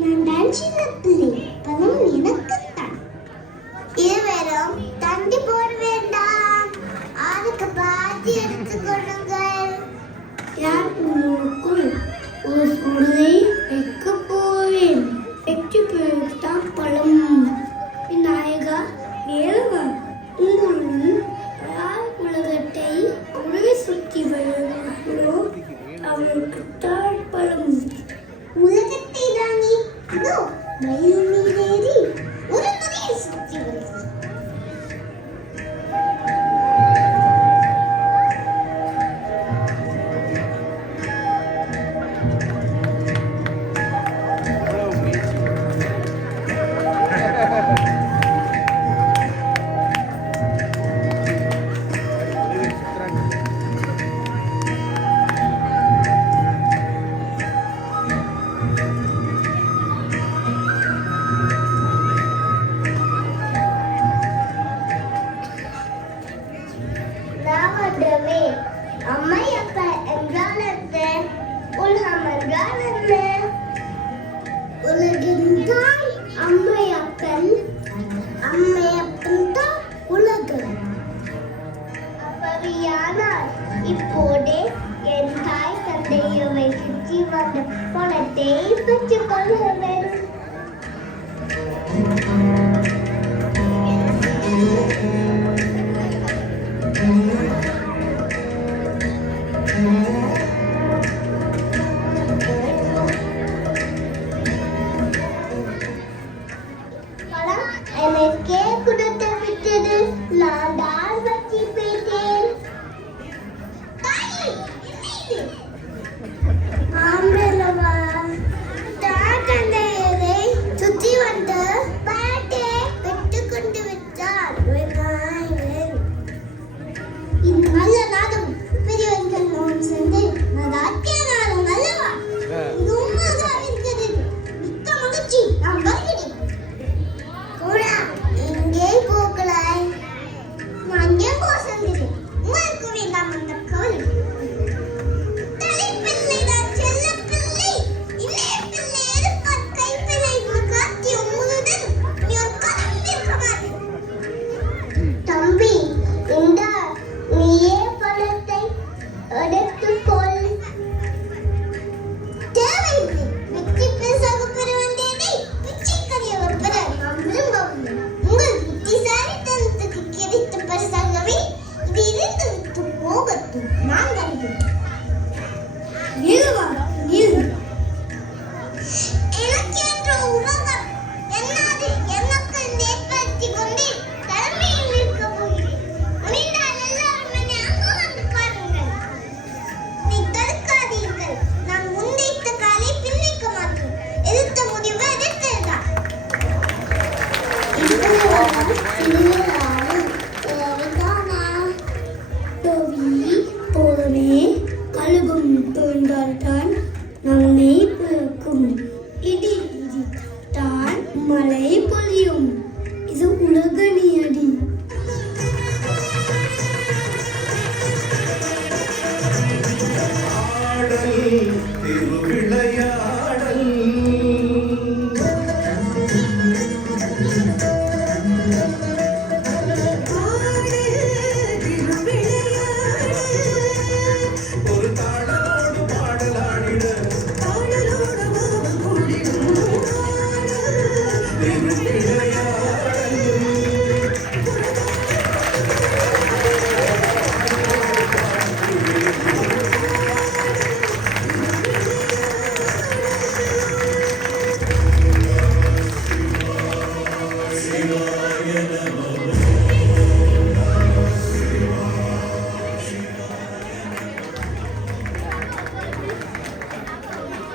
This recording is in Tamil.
நான் தான் சின்ன பிள்ளை, பணம் எனக்குத்தான். இருவரும் தண்டி போட வேண்டாம், அதுக்கு பாதி எடுத்துக் கொள்ளுங்கள். யார் உங்களுக்குள் ஒரு சுடலை வைக்க போவேன், வெற்றி பெறத்தான் பழம். விநாயகா வேலவா, உங்களுடன் யார் உலகத்தை உலகை சுற்றி வருகிறார்களோ அவருக்குத்தான் பழம். உலகத்தை தானே இதோ மயில் மீதேறி ஒரு முறையை சுற்றி வருகிறது. அம்மையப்ப என்றால் என்ன? உலகம் என்றால் என்ன? உலகின் தாய் அம்மையப்பன், அம்மையப்பன் தான் உலகம். அப்படியானால் இப்போதே என் தாய் தந்தையவை சுற்றி வந்த பணத்தை பெற்றுக் கொள்கிறேன். எனக்கே கொடுத்து விட்டது, நான் தான் பற்றி போயிட்டேன். ஆம்பளவா தாக்கந்தையரை சுற்றி வந்து பாட்டை பெற்றுக் கொண்டு விட்டார். இந்த நல்ல நாடும் பெரியவர்கள் நாம் சேர்ந்து நடாத்திய நாடும் அல்லவா? இது உண்மையாக இருக்கிறது. மிக்க மகிழ்ச்சி, நான் வருகிறேன். எங்கே போகலாய்? நான் எங்கே போக சொல்கிறேன்? உங்களுக்கு வேண்டாம் அந்த கவலை. தலைப்பிள்ளை தான் செல்ல பிள்ளை, இளைய பிள்ளை எடுப்பார் கைப்பிள்ளை காத்திய முழுதும் நீ ஒரு கதம் இருக்க மாட்டேன். தம்பி, இந்த நீயே பணத்தை எடுத்துக்கொள். தேவையில்லை, வெற்றி பேசாக பெற வேண்டியதை பிச்சைக்காரியாக பெற நாம் விரும்பவில்லை. உங்கள் புத்திசாலித்தனத்துக்கு கிடைத்த பரிசாகவே இது இருந்து விட்டு போகட்டும். நான் வருகிறேன். எனக்கு என்ற உலகம் என்னாது எனக்குள் ஏற்படுத்திக் கொண்டு தலைமையில் இருக்க போகிறேன். முடிந்தால் எல்லாரும் என்னை அங்கு வந்து பாருங்கள். நீ தடுக்காதீர்கள். நான் முன்வைத்த காலை பின்னிக்க மாட்டேன். எடுத்த முடிவு எடுத்ததுதான். போலவே கழுகும் தோன்றால்தான் நம்மை பிறக்கும். இடி இடித்தான் மழை பொழியும். இது உலக நியதி. திருவிளையா